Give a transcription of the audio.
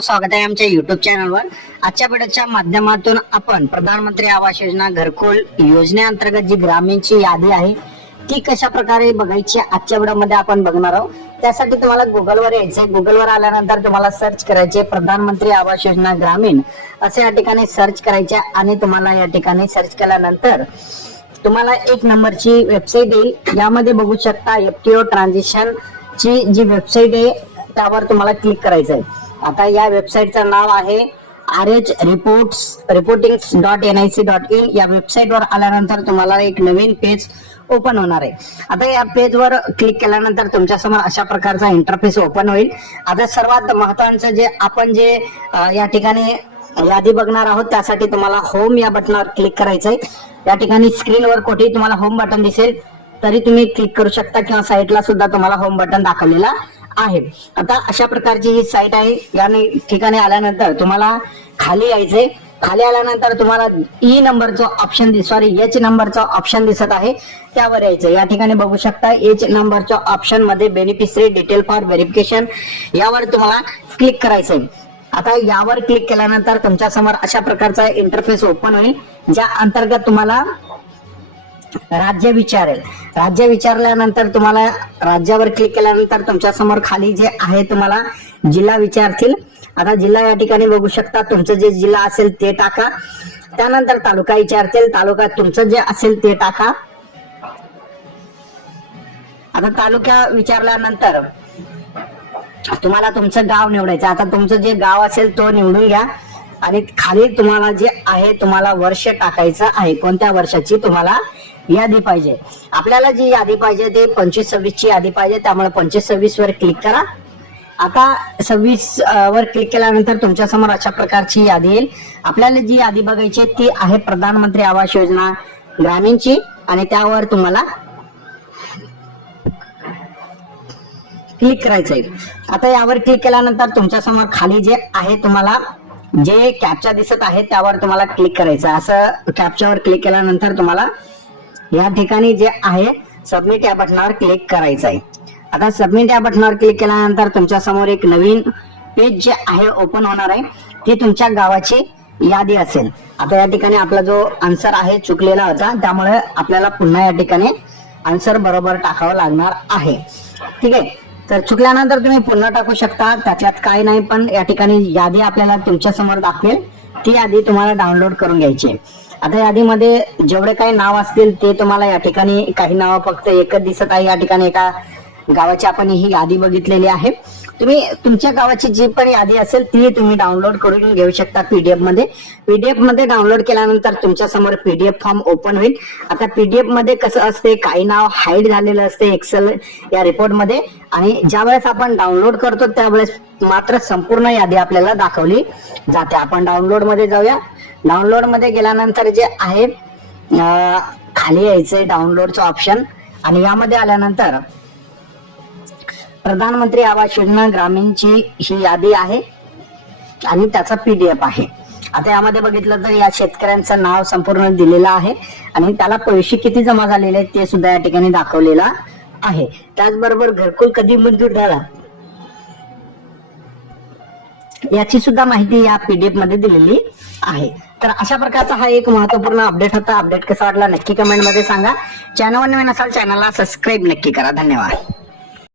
स्वागत आहे आमच्या युट्यूब चॅनलवर। आजच्या व्हिडिओच्या माध्यमातून आपण प्रधानमंत्री आवास योजना घरकुल योजनेअंतर्गत जी ग्रामीणची यादी आहे ती कशा प्रकारे बघायची आजच्या व्हिडिओमध्ये आपण बघणार आहोत। त्यासाठी तुम्हाला गुगलवर यायचे। गुगलवर आल्यानंतर तुम्हाला सर्च करायचे प्रधानमंत्री आवास योजना ग्रामीण असे या ठिकाणी सर्च करायचे आणि तुम्हाला या ठिकाणी सर्च केल्यानंतर तुम्हाला एक नंबरची वेबसाईट येईल। यामध्ये बघू शकता FTO ट्रान्झिशन ची जी वेबसाईट आहे त्यावर तुम्हाला क्लिक करायचं आहे। आता या वेबसाईटचं नाव आहे reportings.nic.in। या वेबसाईटवर आल्यानंतर तुम्हाला एक नवीन पेज ओपन होणार आहे। आता या पेजवर क्लिक केल्यानंतर तुमच्या समोर अशा प्रकारचा इंटरफेस ओपन होईल। आता सर्वात महत्त्वाचं जे आपण या ठिकाणी यादी बघणार आहोत त्यासाठी तुम्हाला होम या बटनावर क्लिक करायचं आहे। या ठिकाणी स्क्रीनवर कुठेही तुम्हाला होम बटन दिसेल तरी तुम्ही क्लिक करू शकता किंवा साईडला सुद्धा तुम्हाला होम बटन दाखवलेला आहे। आता अशा प्रकारची ही साईट आहे। या ठिकाणी आल्यानंतर तुम्हाला खाली यायचे। खाली आल्यानंतर तुम्हाला H नंबरचा ऑप्शन दिसत आहे त्यावर यायचं। या ठिकाणी बघू शकता H नंबरच्या ऑप्शन मध्ये बेनिफिशरी डिटेल फॉर व्हेरिफिकेशन यावर तुम्हाला क्लिक करायचंय। आता यावर क्लिक केल्यानंतर तुमच्या समोर अशा प्रकारचा इंटरफेस ओपन होईल ज्या अंतर्गत तुम्हाला राज्य विचारेल। राज्य विचारल्यानंतर तुम्हाला राज्यावर क्लिक केल्यानंतर तुमच्या समोर खाली जे आहे तुम्हाला जिल्हा विचारतील। आता जिल्हा या ठिकाणी बघू शकता तुमचं जे जिल्हा असेल ते टाका। त्यानंतर तालुका विचारतील। तालुका तुमचं जे असेल ते टाका। आता तालुका विचारल्यानंतर तुम्हाला तुमचं गाव निवडायचं। आता तुमचं जे गाव असेल तो निवडून घ्या आणि खाली तुम्हाला जे आहे तुम्हाला वर्ष टाकायचं आहे। कोणत्या वर्षाची तुम्हाला यादी पाहिजे। आपल्याला जी यादी पाहिजे ते 25-26 ची यादी पाहिजे त्यामुळे 25-26 वर क्लिक करा। आता 26 वर क्लिक केल्यानंतर तुमच्या समोर अशा प्रकारची यादी येईल। आपल्याला जी यादी बघायची ती आहे प्रधानमंत्री आवास योजना ग्रामीणची आणि त्यावर तुम्हाला क्लिक करायचंय। आता यावर क्लिक केल्यानंतर तुमच्या समोर खाली जे आहे तुम्हाला जे कॅप्चा दिसत आहे त्यावर तुम्हाला क्लिक करायचं। असं कॅप्चावर क्लिक केल्यानंतर तुम्हाला या ठिकाणी जे आहे सबमिट या बटनावर क्लिक करायचं आहे। आता सबमिट या बटनावर क्लिक केल्यानंतर तुमच्या समोर एक नवीन पेज जे आहे ओपन होणार आहे ते तुमच्या गावाची यादी असेल। आता या ठिकाणी आपला जो आन्सर आहे चुकलेला होता त्यामुळे आपल्याला पुन्हा या ठिकाणी आन्सर बरोबर टाकावं लागणार आहे। ठीक आहे, तर चुकल्यानंतर तुम्ही पुन्हा टाकू शकता त्याच्यात काय नाही, पण या ठिकाणी यादी आपल्याला तुमच्या समोर दाखवेल ती यादी तुम्हाला डाउनलोड करून घ्यायची आहे। आता यादीमध्ये जेवढे काही नाव असतील ते तुम्हाला या ठिकाणी काही नाव फक्त एकच दिसत आहे। या ठिकाणी एका गावाची आपण ही यादी बघितलेली आहे। तुम्ही तुमच्या गावाची जी पण यादी असेल ती तुम्ही डाउनलोड करून घेऊ शकता PDF मध्ये। PDF मध्ये डाउनलोड केल्यानंतर तुमच्या समोर PDF फॉर्म ओपन होईल। आता PDF मध्ये कसं असते काही नाव हाईड झालेलं असते एक्सेल या रिपोर्ट मध्ये आणि ज्या वेळेस आपण डाउनलोड करतो त्यावेळेस मात्र संपूर्ण यादी आपल्याला दाखवली जाते। आपण डाउनलोड मध्ये जाऊया। डाउनलोड मध्ये गेल्यानंतर जे आहे खाली यायचंय डाउनलोडचं ऑप्शन आणि यामध्ये आल्यानंतर प्रधानमंत्री आवास योजना ग्रामीणची ही यादी आहे आणि त्याचा PDF आहे। आता यामध्ये बघितलं तर या शेतकऱ्यांचं नाव संपूर्ण दिलेलं आहे आणि त्याला पैसे किती जमा झालेले आहेत ते सुद्धा या ठिकाणी दाखवलेलं आहे। त्याचबरोबर घरकुल कधी मंजूर झाला याची सुद्धा माहिती या PDF मध्ये दिलेली आहे। तर अशा प्रकारचा हा एक महत्त्वपूर्ण अपडेट होता। अपडेट कसा वाटला नक्की कमेंट मध्ये सांगा। चॅनलवर नवीन असाल चॅनलला सबस्क्राईब नक्की करा। धन्यवाद।